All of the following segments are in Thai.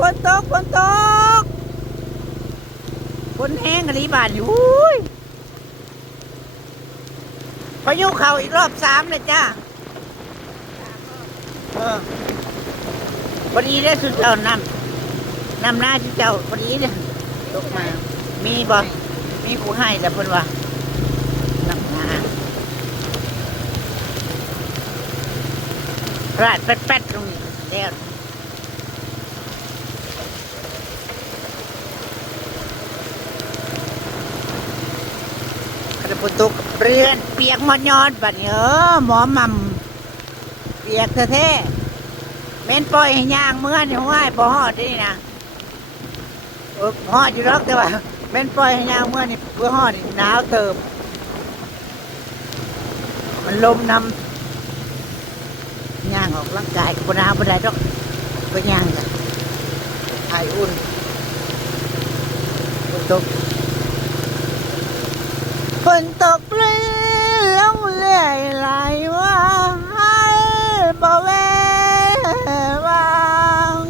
ฝนตกฝนตกฝนแห้งกะลีบานอยู่อุ้ยพายุเข้าอีกรอบ3เลยจ้าพอดีได้สุดเจ้าน้ำหน้าที่เจ้าพอดีเนี่ยตกมามีบ่มีกูให้แต่เพิ่นว่าน้ำหน้าราดแป๊ดๆตรงนี้แล้วกระปุกตกเรือนเปียกหมดยอดบัดนี้หมอม่ำเปียกแท้ๆเม้นปล่อยให้ย่างเมื่อนี่ห้วยบ่ฮอดนี่นะฮอดอยู่หรอกแต่ว่าเม้นปล่อยให้ย่างเมื่อนี่เพื่อฮอดนี่หนาวเติมมันลมนำย่างออกร่างกายก็บ่หนาวบ่ได้ดอกก็ย่างกันไออุ่นฝนตกฝนตกเรื่อยเรื่อยไหลว่าให้บ่แววาง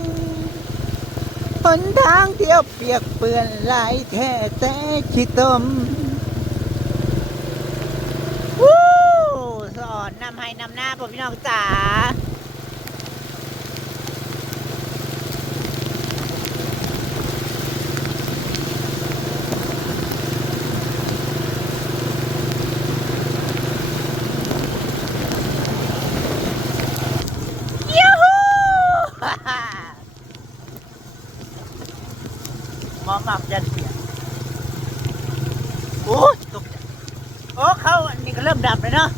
หนทางเที่ยวเปียกเปื้อนไหลแท้แต่ชิตมวู้สอนนำให้นำหน้าพ่อพี่น้องจ๋าหมอหม่ำยันเปียกโอ้ยตกใจโอ้เขาอันนี้ก็เริ่มดับเลยเนาะ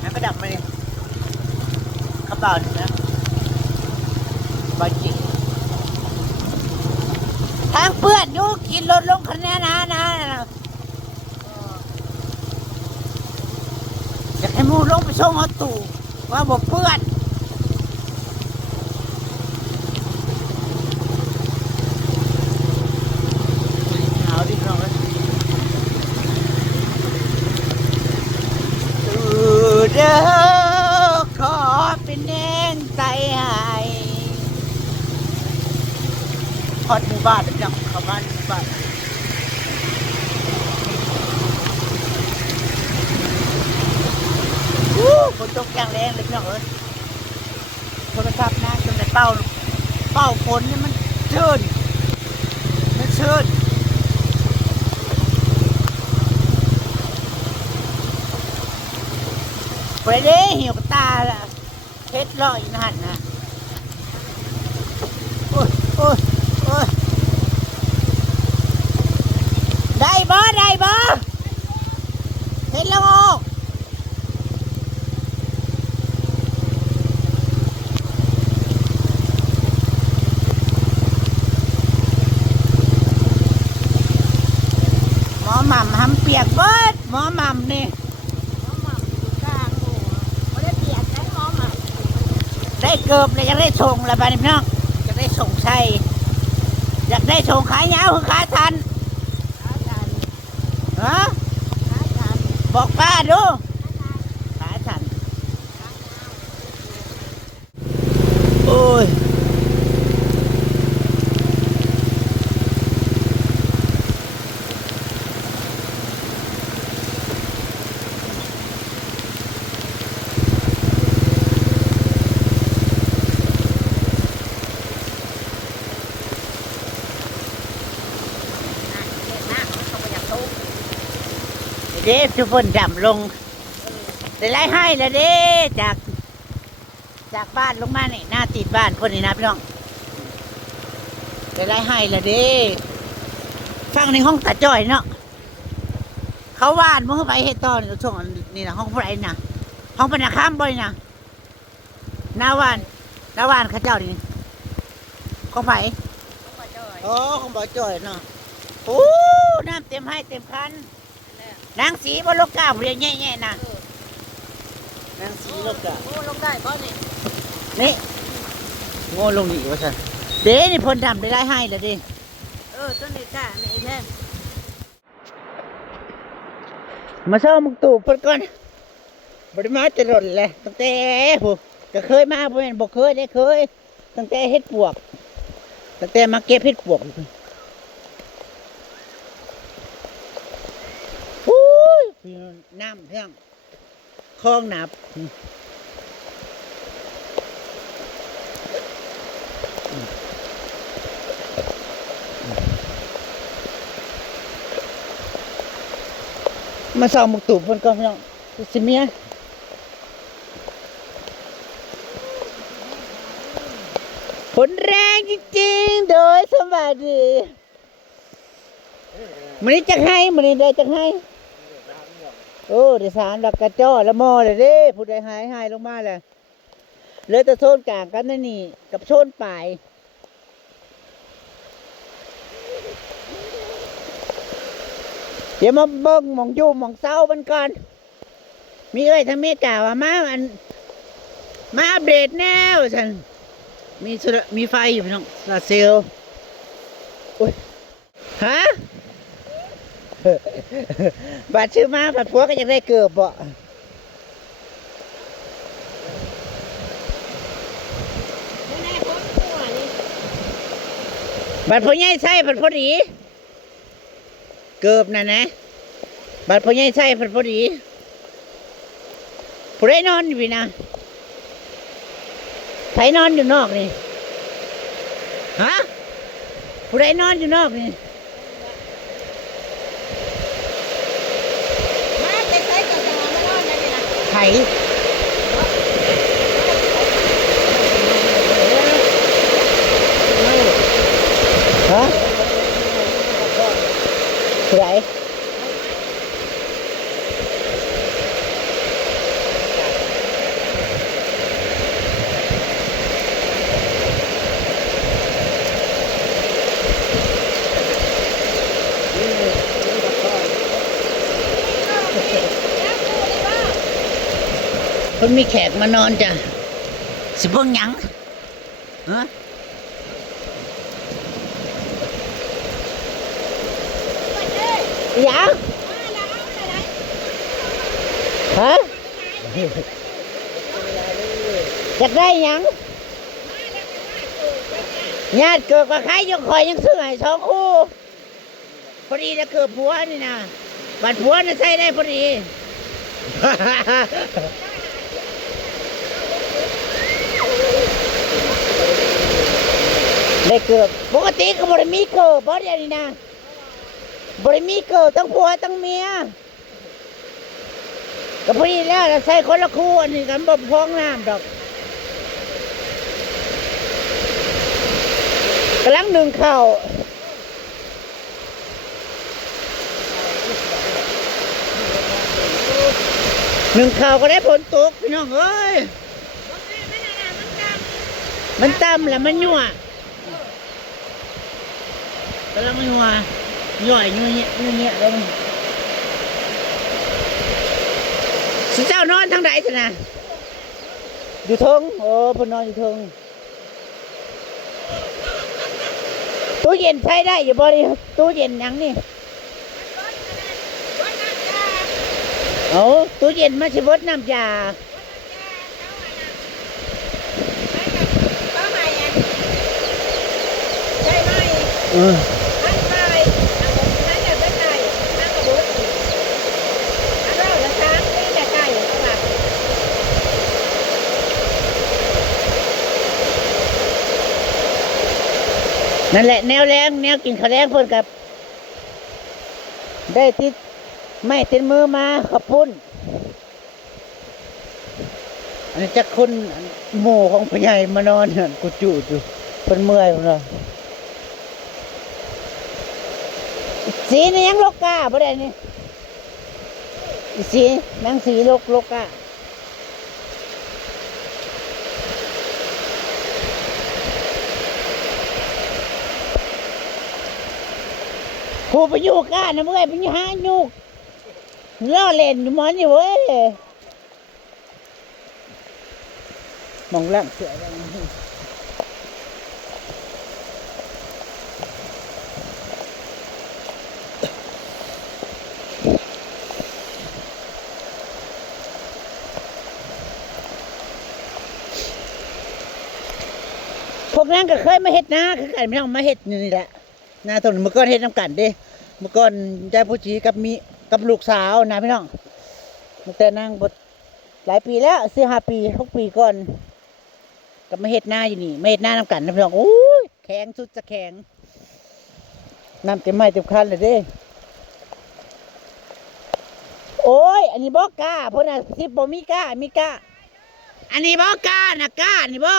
ให้ไปดับมาเลยเขาเบาดินะบาจิทางเพื่อนอยู่กินรถลงคันนี้นะอยากให้มูลงไปส่งเอาตู่ว่าบอกเพื่อนเด้อขอเป็นแนงใจให้พอดหมู่บ้านจังเข้าบ้านหมู่บ้านฝนตกอย่างแรงเลยพี่น้องเอ้ยโทรศัพท์นะจนได้เป้าฝนนี่มันชื้นไปเด้หิวตาละเพชรลอยนั่นนะโอ้ยได้บ่เห็นแล้วหมอหม่ำทำเปียกเบิดหมอหม่ำนี่ได้เกือบเลยอยากได้ส่งแล้วบ้านพี่น้องอยากได้ส่งใช่อยากได้ส่งขายยาวคือขายทันฮะบอกป้าดูขายทันโอ้ยเด้ทุกคนดำลงได้ไล่ให้แล้วเด้จากบ้านลงมาเนี่ยหน้าติดบ้านคนนี้นะพี่น้องได้ไล่ให้แล้วเด้ฟังในห้องตาจ้อยเนาะเขาวานเมื่อไปเฮตอนช่วงนี่นะห้องผู้ใดนะห้องปนาข้ามบ่อยนะหน้าวานข้าเจ้านี่ของไผ่โอ้ของบ่อจ้อยเนาะโอ้น้ำเต็มให้เต็มคันนางสีบนโลกาเรียนแง่ๆนะนางสีโลกาโง่ลงได้ป่ะนี่โง่ลงดีกว่าฉันเด้นี่พลดำได้ให้แล้วดิต้นนี้กะไม่แท้มาเช่ามุกตู่เพิ่นก่อนบริมาจะหล่นเลยตั้งแต่ผมจะเคยมาบ่แม่นบ่เคยได้เคยตั้งแต่เฮ็ดปวก ตั้งแต่มาเก็บเห็ดปวกอู้ยน้ำเพียงคลองหนับมาส่องหมุกตูบเพิ่นก่อนพี่น้องสิเมียฝนแรงจริงๆโดยสวัสดีมันนี้จักให้มันนี้ได้จักให้โอ้ได้สามดอกกระจ้อแล้วมอเลยเด้ผู้ใดหายลงมาเลยเหลือแต่โซนกลางกันนั่นนี่กับโซนปลายเดี๋ยวมาเบิ่งหมองอยู่หมองเศร้ามันก่อนมีเอ้ยทางเมกาว่ามาอัปเดตแนวฉันมีไฟอยู่พี่น้องลาเซลโอ้ยฮะ บาดชื่อมาบาดผัวก็ยังได้เกือบบ่บาดพ่อใหญ่ใส่บาดพอดีเกือบน่ะนะบาดพ่อใหญ่ใส่บาดพอดีผู้ใดนอนอยู่นะไผนอนอยู่นอกนี่ฮะผู้ใดนอนอยู่นอกนี่ไผฮะผู้ใดเพิ่นมีแขกมานอนจ้ะสิเบิ่งหยังฮะหยังฮะอยากได้หยังญาติเกิดกับใครยังคอยยังซื้อให้2 คู่พอดีจะเกิดผัวนี่นะบัดผัวน่ะใส่ได้พอดีได้เกิดปกติก็บริมีเกิดบ่เดี๋ยวนี้นะบริมีเกิดทั้งผัวทั้งเมียก็พอดีแล้วใส่คนละคู่อันนี้กันบ่พ้องน้ำดอกกำลังนึ่งข้าวนึ่งข้าวก็ได้ผลตกพี่น้องเอ้ยมันต่ำแล้วมันยั่วกำลังยั่วย่อยยั่วเงี้ยเลยสุเจ้านอนทางไหนสินะอยู่ทงโอ้พนอนอยู่ทงตู้เย็นใช้ได้อยู่บ่ดิตู้เย็นยังนี่เอาตู้เย็นมาชิบดน้ำยานั่นแหละแนวแรงแนวกินข้าวแรงเพิ่นกับได้ติดไม่ติดมือมาขอบคุณอันนี้จักคนหมู่ของพ่อใหญ่มานอนกูจู่อยู่เพิ่นเมื่อยพุ่นน่ะสีนี่ยังโลกาบ่ได้นี่สีนางสีโลกาผู้ไปอยู่ก้านะเมื่อยไปหาอยู่ล่อเล่นอยู่มันอยู่เว้ยมองล่างเสือพวก กนั้นก็เคยมาเฮ็ดนาคือกันพี่น้องมาเฮ็ดนี่แหละนาตรงนี้เมื่อก่อนเฮ็ดน้ำกันเด้เมื่อก่อนยายผู้ชีกับลูกสาวนะพี่น้องแต่นางบดหลายปีแล้ว4-5 ปี6 ปีก่อนก็มาเฮ็ดนาอยู่นี่มาเฮ็ดนาน้ำกันนะพี่น้องโอ้ยแข็งสุดจะแข็งน้ำเต็มไม้เต็มคันเลยเด้โอ้ยอันนี้บ่กล้าเพราะน่ะที่บ่มีกล้าอันนี้บ่กล้านะกล้านี่บ่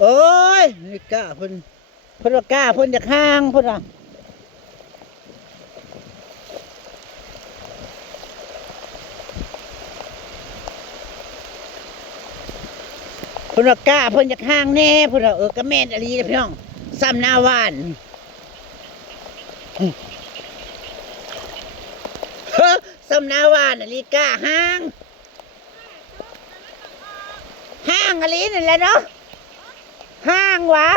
โอ้ยนี่กล้าเพิ่นว่ากล้าเพิ่นจะข้างเพิ่นว่าเพิ่นว่ากล้าเพิ่นจะข้างแน่เพิ่นว่าก็แม่นอลีเด้อพี่น้องซ้ำหน้าว่านซ้ำหน้าว่านอลีกล้าห้างอลีนั่นแหละเนาะห้างวะ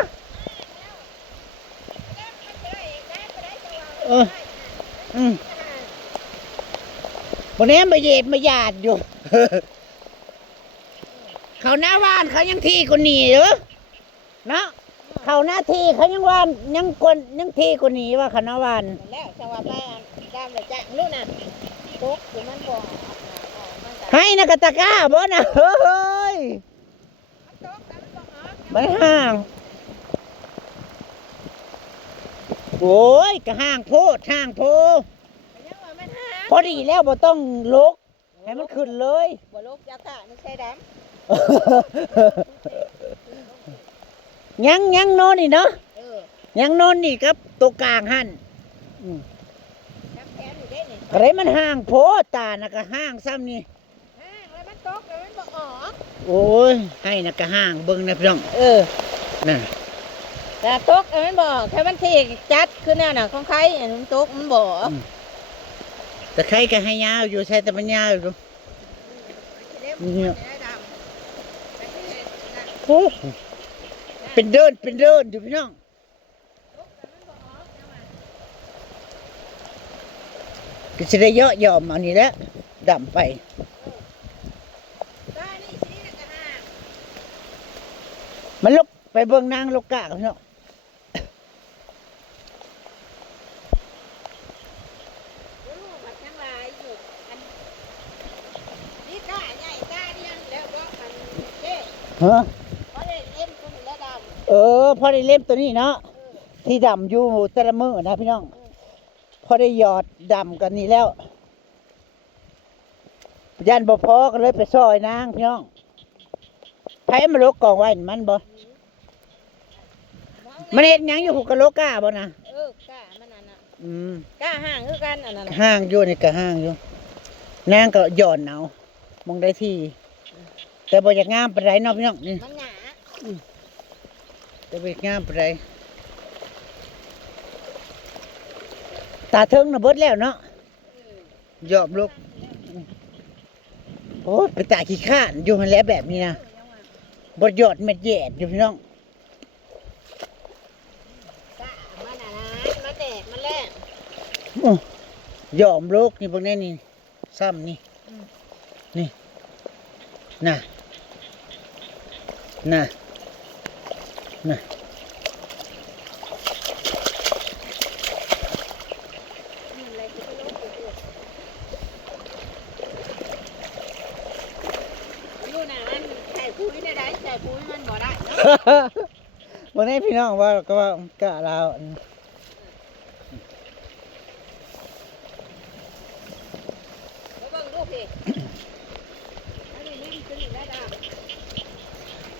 วันนี้มาเย็ดมาหยาดอยู่ เขาหน้าว่านเขายังทีคนหนีเหรอเนาะเขาหน้าทีเขายังว่านยังทีคนหนีว่าเขาหน้าว่านแล้วชาวบ้านดำเลยจ้ะลูกน่ะตกอยู่มันบ่ให้นะกะตะก้าบ่นะเฮ้ยมันห่างโอ้ยก็ห่างโพดพอดีแล้วบ่ต้องลกให้มันขึ้นเลยบ่ลกยาตะไม่ใช่ดำยังโน่นนี่เนาะยังโน่นนี่ครับตัวกลางหั่นอะไรมันห่างโพดตานะก็ห่างซ้ำนี่ห่างแล้วมันตกแล้วมันบ่ออกโอ้ยให้นะก็ห่างเบิ่งนะพี่น้องน่ะแต่ตกมันบ่แค่มันที่จัดคือแนวน่ะของใครอันมันตกมันบ่แต่ใครก็ให้ยาวอยู่ใช่แต่มันยาวอยู่เนี่ยเป็นเดินอยู่พี่น้องก็จะได้เยอะยอมเอานี่แหละดำไปมันลุกไปเบิ่งนางลูกกะพี่น้องฮะพอได้เล่มตัวนี้แล้วดำพอได้เล่มตัวนี้เนาะที่ดำอยู่แต่ละมือนะพี่น้องพอได้หยอดดำกันนี่แล้วยันบ่พอก็เลยไปซอยนางพี่น้องไผมาลกกองไว้มันบ่มันเห็นยังอยู่หุกกะโลก้าบ่นะก้ามันนั่นน่ะก้าห่างคือกันอันนั้นห่างอยู่นี่ก็ห่างอยู่นางก็หย่อนเอามองได้ที่แต่บ่อยากงามปานใดเนาะพี่น้องนี่มันหนาแต่บ่อยากงามปานใดตาเทิงน่ะเบิดแล้วเนาะยอมลูกโอ้ไปตาขี้ข้านอยู่หั่นแหละแบบนี้นะบ่หยอดเม็ดแยดอยู่พี่น้องก้ามันน่ะนะมาแตกมันแลกยอมลูกนี่พวกนี้นี่ซ้ำนี่นี่น่ะวันนี้พี่น้องว่าก็ว่ากะเรา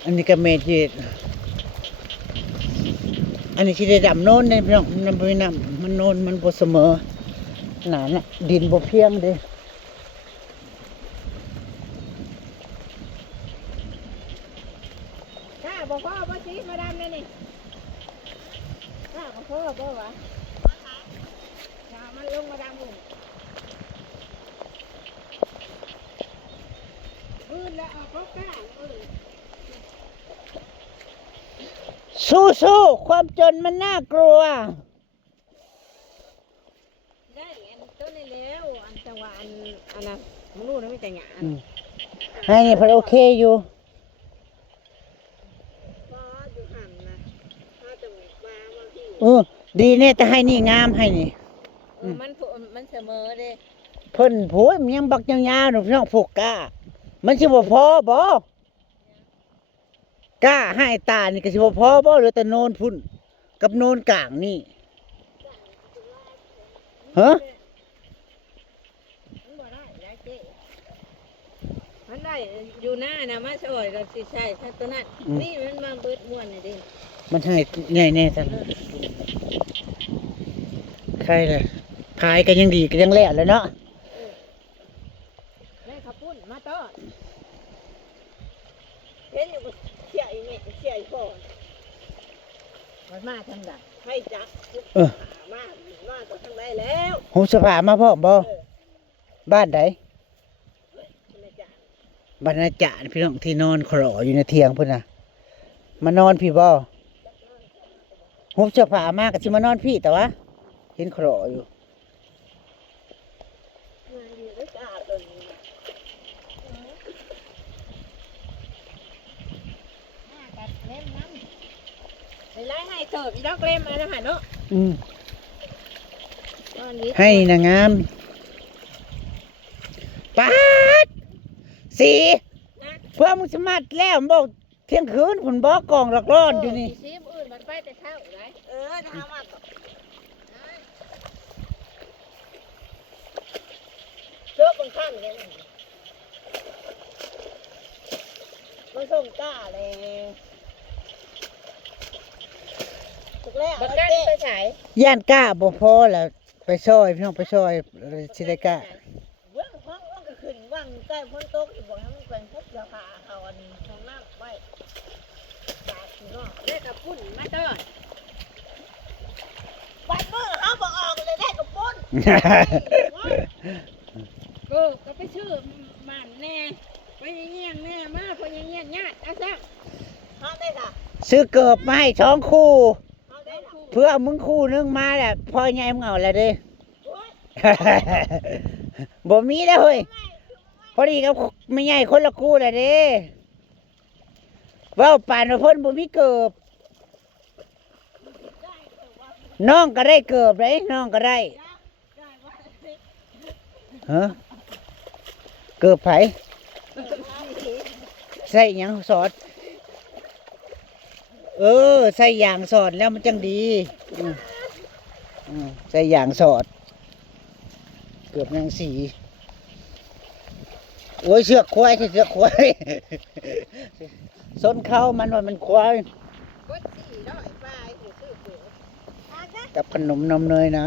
อันนี้ก็เมจิตอันนี้ที่ได้ดำโน่นเนี่ยพี่น้องมันไม่นำมันโน่นมันบ่เสมอหนาน่ะดินบ่เพียงเด้บ่พ่อบ่จีมาดำเลยนี่บ่พ่อบ่วะมันลงมาดำพื้นแล้วเอาเขาก้าสู้ความจนมันน่ากลัวได้อันต้นนี้แล้วอันจังหวะอันน่ะมันรู้นะไม่แต่หยาให้นี่พอโอเคอยู่พ ดีแน่แต่ให้นี่งามให้นี่ มันเสมอเด้ เพิ่นโผยมันยังบักยาวๆหนูพี่น้องผูกกล้ามันสิบ่พอบ่กล้าให้ตานี่ก็สิบ่พอบ่เหลือแต่โนนพุ่นกับโนนกลางนี่ฮะ มันบ่ได้ได้เจ๊มันได้อยู่หน้านะมาช่วยเราสิใช่ถ้าตัวนั้นนี่มันมาเบิดม่วนนี่ดิ มันให้ใหญ่แน่ซั่นใครล่ะขายก็ยังดีก็ยังแล้วแหล้วเนาะ แม่ขับปุ้นมาต้อนเห็นอยู่เสียอีเมฆเสียอีพ่อมันมาทางใดให้จักมาก็ทางใดแล้ว หูสภามาพร้อมบ่บ้านใด มันจะ บรรณาจารย์พี่น้องที่นอนขลออยู่ในเถียงพุ่นน่ะมานอนพี่บ่หูสภามาก็สิมานอนพี่แต่ว่าเห็นขลออยู่ มาอยู่ด้วยกาตัวนี้กัดเล่มน้ำไปไล่ให้เสิร์ฟอีดอกเล่มอะไรนะฮะเนาะ อืม ตอนนี้ ให้นางงามป๊าดสี นะ เพื่อมึงสมัครแล้วมึงบอกเที่ยงคืนผลบอกกองหลักร้อนอยู่นี่ ซีมอื่นมันไปแต่เช้าไรทำมาก่อนเลือกบางขั้นเลยมันส่งกล้าเลยถูกแล้วบักกันไปฉาย ย่านกล้าบ่พอแล้วไปซอยพี่น้องไปซอยสิได้กล้า เบื้องห้องก็ขึ้นว่างใกล้พ้นโต๊ะอีกบอกให้มันเป็นพุทธราคาเขาอันนี้ของน้ำไว้ตาสีนอกได้กับปุ้นมาเตอร์วันเมื่อเขาบอกออกเลยได้กับปุ้นก็ไปชื่อมันแน่ไปเงี้ยแน่มากไปเงี้ยญาติอาซะเขาได้ค่ะ ซื้อเกิบมาให้2 คู่ เขาได้ค่ะ เพื่อมึงคู่นึงมาแหละพ่อใหญ่มึงเอาแล้วเด้ บ่มีแล้วเฮ้ยพอดีกับไม่ใหญ่คนละคู่แล้วเด้เว้าป่านว่าเพิ่นบ่มีเกิบน้องก็ได้เกิบเลยน้องก็ได้ฮะเกิบไผใส่หยังสอดใส่ยางสอดแล้วมันจังดีใส่ยางสอดเกือบนางสีโอ้ยเชือกควายที่เชือกควายส้นเข้ามันว่ามันควาย กดสี่ร้อยปลายถือชื่อเสือ กับขนมนมเนยน้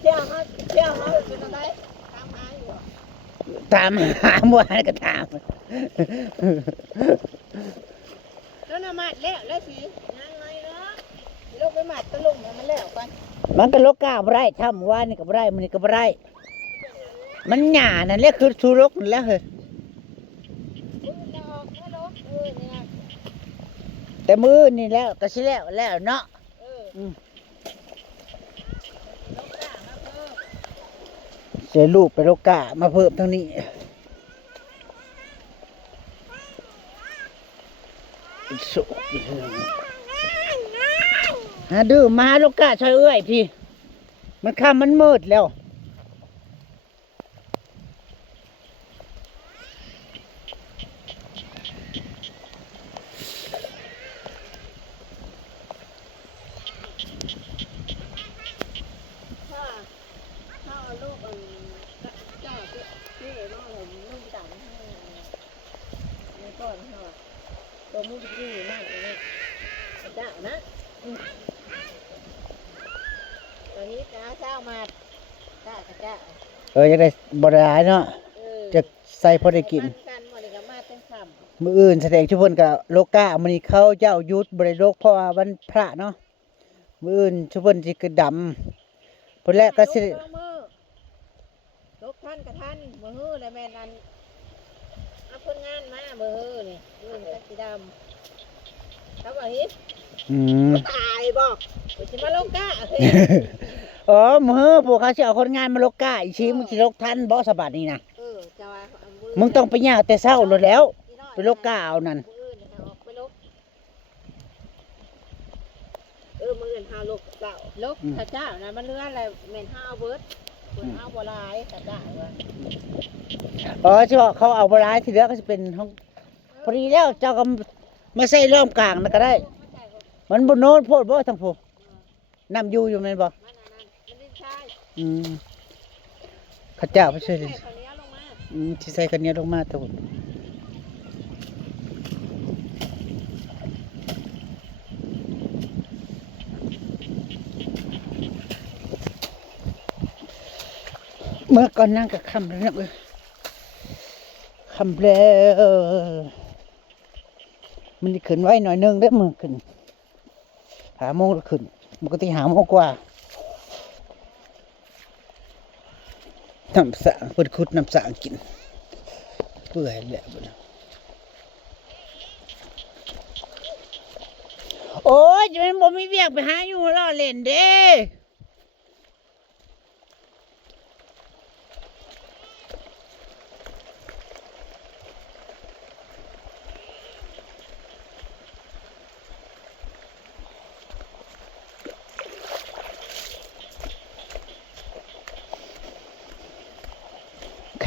เที่ยวเขาเป็นอะไรตามหาอยู่ ำตามหาเมื่อวานก็ตาม แล้วน้ำมัดแล้วสิยังไงเนาะลูกไปหมัดตะลุมมันแล้วกัน มันก็ลกก้าบ่ได้ถ้าเมื่อวานนี่ก็บ่ได้มันนี่ก็บ่ได้มันหย่านั่นแหละคือชูรกนั่นแหละเฮ้ย จะออกไม่ลบเนี่ย แต่มือนี่แล้วก็สิแล้วเนาะ ลบด่ามาเพิ่ม เสียลูกไปลกก้ามาเพิ่มเท่านี้สุดื้อมาหาลูกก้าช่วยเอ้ยพี่มันค่ำมันมืดแล้ว ถ้าเอาลูกเจ้าที่น้องเลยลูกต่างให้ในก่อนเขาตัวมุ้งอยู่นั่นนี่เจ้านะตอนนี้เจ้ามาเจ้า จะได้บ่ได้หลายเนาะจะใส่พอได้กิน กันหมดเลยก็มาตั้งคำ มื้ออื่นแสดงชุเพิ่นก็โลกามื้อนี้เขาเจ้าหยุดบ่ได้โลกเพราะว่าวันพระเนาะมื้ออื่นชุเพิ่นสิกระดำเพิ่นแรกก็สิ ลกท่านกับท่านมือฮื้อเลยแม่นันเอาคนงานมามือฮื้อนี่ยืนตะกี้ดำเขาบอกฮิป อืม ตายบอกเดี๋ยวจะมาลงก้าสิ อ๋อมื้อพวกเขาสิเอาคนงานมาโลกาอีชีมึงสิโลกทันบ่สบัดนี้นะ จะว่า มึงต้องไปย่างแต่เช้าโลดแล้วไปโลกาเอานั่น มืออื่นออกไปลกมื มันเงิน5โลกเจ้าโลกข้าเจ้านะมันเรืออะไรแม่น5เบิดคนเอาบ่หลายข้าเจ้าว่า อ๋อใช่ป่ะเขาเอาบร้ายทีเดียวก็จะเป็นห้องพอดีแล้วเจ้าก็มาใส่ล้อมกลางนะก็ได้ มันบนโน้นโพดบ่ทั้งผู้น้ำอยู่แม่นบ่ มันอันนั้นมันดินทราย ข้าเจ้าไปช่วยดิ แค่คนนี้ลงมา ที่ใส่กันเนี้ยลงมาทั้งหมดเมื่อก่อนนั่งกับคำแล้วนะคำแล้วมันจะขึ้นไว้หน่อยนึงได้มือขึ้น5 โมงแล้วขึ้นปกติ5 โมงกว่าน้ำสางเปิดขุดน้ำสางกินเปื่อยแล้วบ่นะโอ้ยจะเป็นบ่มีเวียกไปหาอยู่ล่อเล่นเด้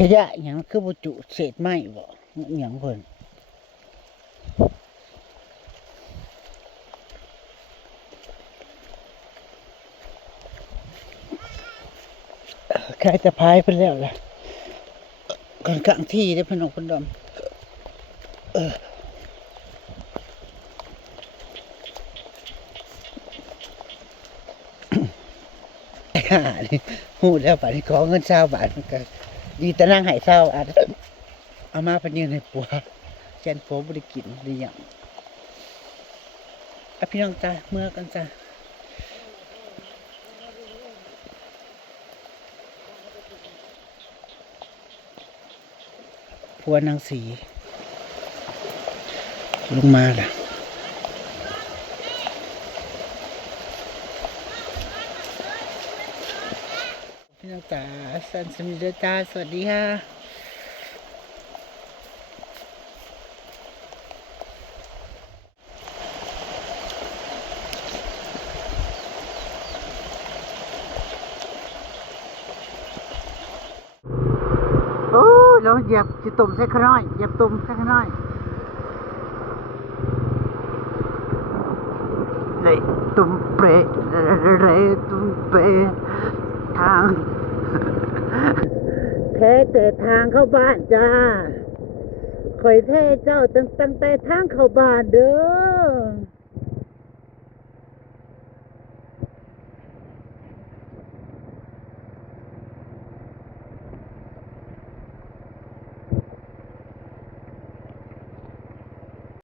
ขยะอหย่างคือบุจุเศษไม้บ่อหย่างเพิ่นใครจะพายเพิ่นแล้วล่ะก่อนกลางที่ได้อพนกพนดอมนี่หูแล้วป่านนี้ขอเงิน20 บาทมันก็ดีแต่นั่งให้20 บาทเอามาเป็นยืนให้ปัวแกนปัวบ่ได้กินได้หยังอ่ะพี่น้องจ้าเมื่อกันจ้าพัวนางสีลงมาล่ะพี่น้องจ๋าสันสมิเดอจ้าสวัสดีค่ะโอ้เราเหยียบจิตุ่มใส่ขน้อยเหยียบตุ่มใส่ขน้อยเลยตุ่มเปรเลยตุ่มเปรทางแท้แต่ทางเข้าบ้านจ้าคอยเท่เจ้าตั้งแต่ทางเข้าบ้านเด้อ